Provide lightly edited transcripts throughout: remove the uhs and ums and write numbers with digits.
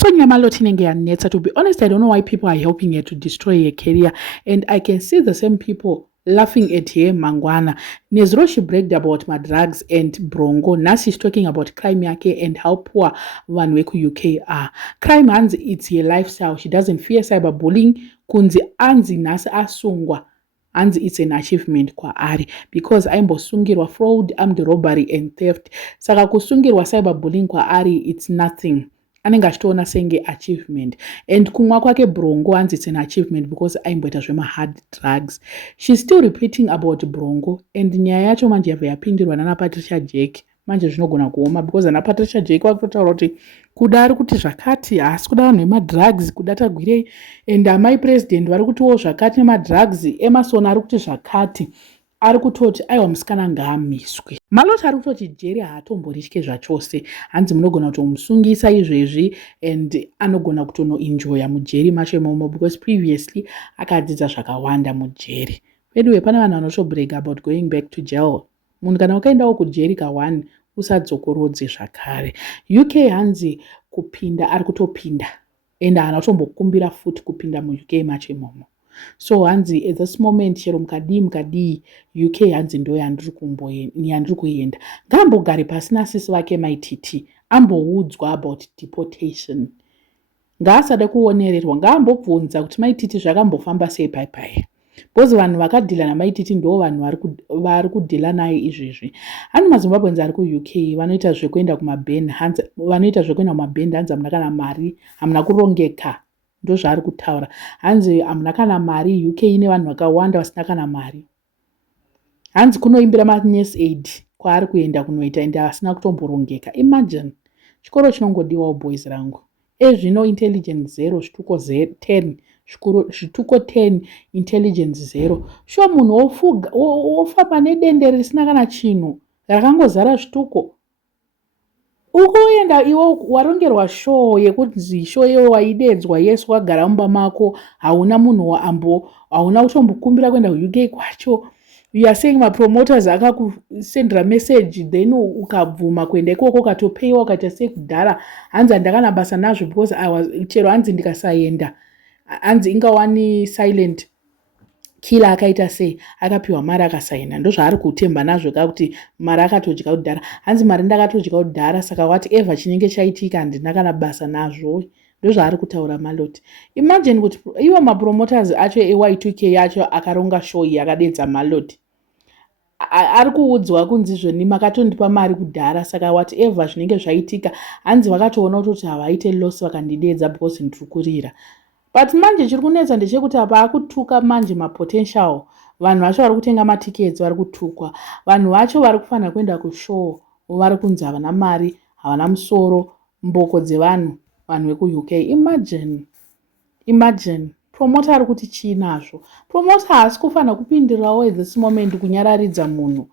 So Nyamaloti inenge yanetsa. To be honest, I don't know why people are helping her to destroy her career. And I can see the same people laughing at her mangwana. Nezro she bragged about my drugs and brongo. Now she's talking about crime yake and how poor one weku UK are. Crime hands it's her lifestyle. She doesn't fear cyberbullying. Kunzi anzi nasi asungwa. And it's an achievement kwa ari because aimbosungirwa fraud, armed robbery and theft. Saka kusungirwa cyberbullying kwa ari it's nothing. Anenge achitoona senge achievement and kumwa kwake brongo hanzi it's an achievement because aimboita zvema hard drugs. She's still repeating about brongo and nyaya yacho manje yabva yapindirwa nana Patricia Jack. Manje zvinogona kuoma because ana Patricia Jack vakutotaura kuti kuda ari kuti zvakati hasi kuda vanhu vemadrugs kuda tagwirei and amai president vari kutiwo zvakati nemadrugs. Emerson ari kuti zvakati ari kutoti aiwa musikana ngaamiswe. Maloti ari kutoti Jerry haatomboritye zvachose hanzi munogona kutomusungisa izvezvi and anogona kutonoenjoya mujeri macho imomo because previously akadzidza zvakawanda mujeri. Anyway, pane vanhu vanotobrag about going back to jail. Munhu kana ukaendawo kujeri ka1 usadzokorodze zvakare. UK hanzi kupinda ari kutopinda and haana kutombokumbira futi kupinda muUK macho imomo. So hanzi at this moment chero mukadii UK hanzi ndo yandiri kuenda. Ngambogare pasina sisi vake maititi amboudzwa about deportation. Ngaasade kuonererwa ngambobvunza kuti maititi zvakambofamba sei paipai. Because vanhu vakadhila namaititi ndo vanhu vari kudhila naye izvezvi. Ani maZimbabweans ari kuUK vanoita zvekuenda kumaband hanzi hamuna kana mari hamuna kurongeka. Ndo zvaari kutaura. Hanzi hamuna kana mari. UK ine vanhu vakawanda vasina kana mari. Hanzi kunoimbira manurse aid kwaari kuenda kunoita ende asina kutomborongeka. Imagine chikoro chinongodiwawo boys rangu. Ezvino intelligence 0 zvituko 10 zvituko 10 intelligence 0. Shuwa munhu wofamba nedende risina kana chinhu rakangozara zvituko. Ukuenda iwo warongerwa show yekuti show yewo waidedzwa yesu wagara mumba mako hauna munhu hauna kutombokumbira kuenda kuUK kwacho. You are saying my promoters akakusendera message then ukabvuma kuenda ikoko ukatopeiwa ukaita sekudhara hanzi handakana basa nazvo because chero hanzi ndikasaenda hanzi ingawani silent kila akaita sei akapiwa mari akasaina. Ndo zvaari kutemba nazvo kakuti mari akatodya kudhara. Hanzi mari ndakatodya kudhara saka whatever chinenge chaitika handina kana basa nazvo. Ndo zvaari kutaura Maloti. Imagine kuti iwo mapromoters acho eY2K yacho akaronga show yakadedza Maloti. Ari kuudzwa kunzi zvoni makatondipa mari kudhara saka whatever zvinenge zvaitika hanzi vakatoona kuti havaite loss vakandidedza because ndiri kurira. But manje chiri kunetsa ndechekuti apa akutuka manje mapotential. Vanhu vacho vari kutenga matickets vari kutukwa. Vanhu vacho vari kufanira kuenda kushow vari kunzi havana mari, havana musoro, mboko dzevanhu, vanhu vekuUK. Imagine. Promoter ari kuti chii nazvo. Promoter haasi kufanira kupindirawo at this moment kunyararidza munhu.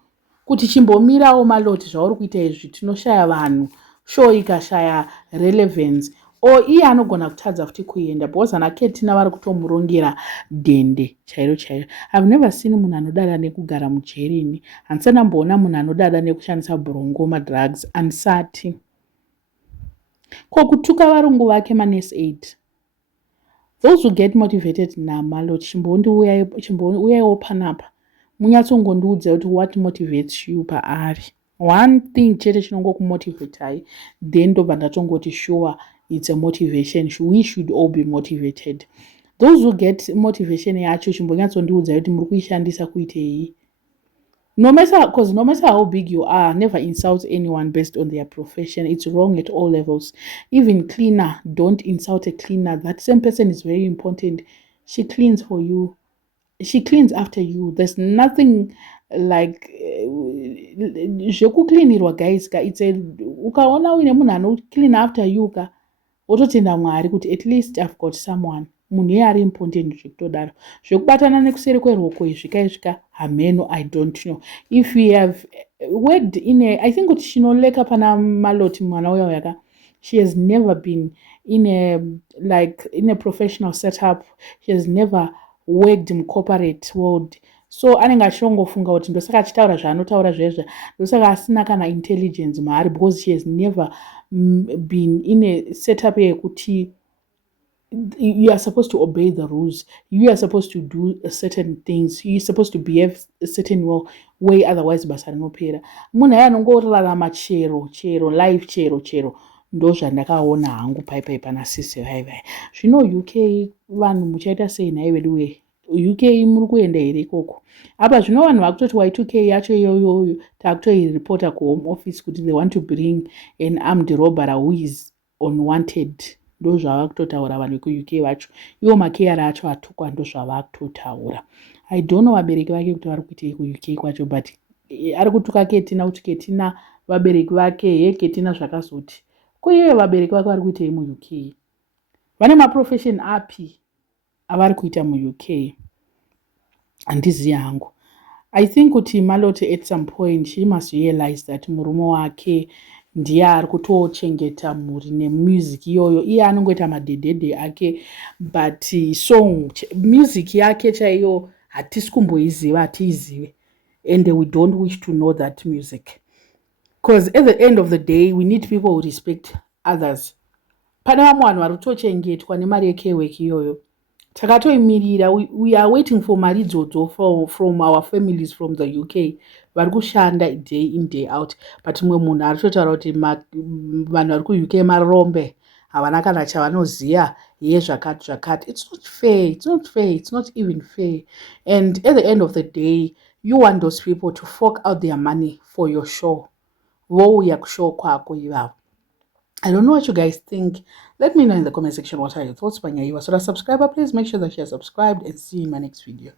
Kuti chimbomirawo Maloti zvauri kuita izvi tinoshaya vanhu. Show ikashaya relevance. Iye anogona kutadza futi kuenda because ana Ketina vari kutomurongera dende chairo. I've never seen munhu anodada nekugara mujerini. Handisana mboona munhu anodada nekushandisa brongo madrugs andisati. Kutuka varungu vake manurse aid. Those who get motivated naMaloti chimbouyawo panapa. Munyatsongondiudza kuti what motivates you paari. One thing chete chinongokumotivate then ndobva ndatongoti sure it's a motivation. We should all be motivated. Those who get motivation yacho chimbonyatsondiudza kuti muri kuishandisa kuitei. No matter how big you are, never insult anyone based on their profession. It's wrong at all levels. Even cleaner, don't insult a cleaner. That same person is very important. She cleans for you. She cleans after you. There's nothing like zvekuklinirwa guys ka it's a ukaona uine munhu ano clean after you ka wototenda Mwari kuti at least I've got someone. Munhu iye ari important zvekutodaro. Zvekubatana nekuseri kweruoko izvika hameno I don't know. If we have worked in a I think kuti chinoleka pana Maloti mwana uya yaka she has never been in a professional setup. She has never worked in corporate world. So anenge achongofunga kuti ndosaka achitaura zvaanotaura zvezvo ndosaka asina kana intelligence maari because she has never been in a setup yekuti you are supposed to obey the rules. You are supposed to do certain things. You're supposed to behave a certain way, otherwise basa rinopera. Munhu aya anongorarama chero life chero ndo zvandakaona hangu paipai pana sisi vai. Zvino UK vanhu muchaita sei nhai vedu we? UK muri kuenda here ikoko? Apa zvino vanhu vakutoti Y2K yacho iyoyo takutoiripota kuhome office kuti they want to bring an armed robber who is unwanted. Ndo zvavakutotaura vanhu vekuuk vacho, ivo makeyari acho atukwa ndo zvavakutotaura. I don't know vabereki vake kuti vari kuitei kuuk kwacho, but ari kutuka Ketina kuti Ketina vabereki vake Ketina zvakazoti kuiye vabereki vake vari kuitei muuk, vane maprofession api avari kuita muuk? Handizivi hangu. I think kuti Malote at some point she must realize that murume wake ndiye ari kutochengeta mhuri nemusic iyoyo. Iye anongoita madhedhedhe ake, but song music yake chaiyo hatisi kumboiziva, hatiizive, and we don't wish to know that music, because at the end of the day we need people who respect others. Pane vamwe vanhu vari kutochengetwa nemari yekeweki iyoyo. Takatoimirira, we are waiting for mari idzodzo from our families from the UK vari kushanda day in day out, but mumwe munhu ari kutotaura kuti vanhu vari kuuk marombe, havana kana chavanoziva, ye zvakati. It's not fair, it's not fair, it's not even fair. And at the end of the day, you want those people to fork out their money for your show. Vouya kushow kwako ivavo. I don't know what you guys think. Let me know in the comment section what are your thoughts. So subscriber, please make sure that you are subscribed, and see you in my next video.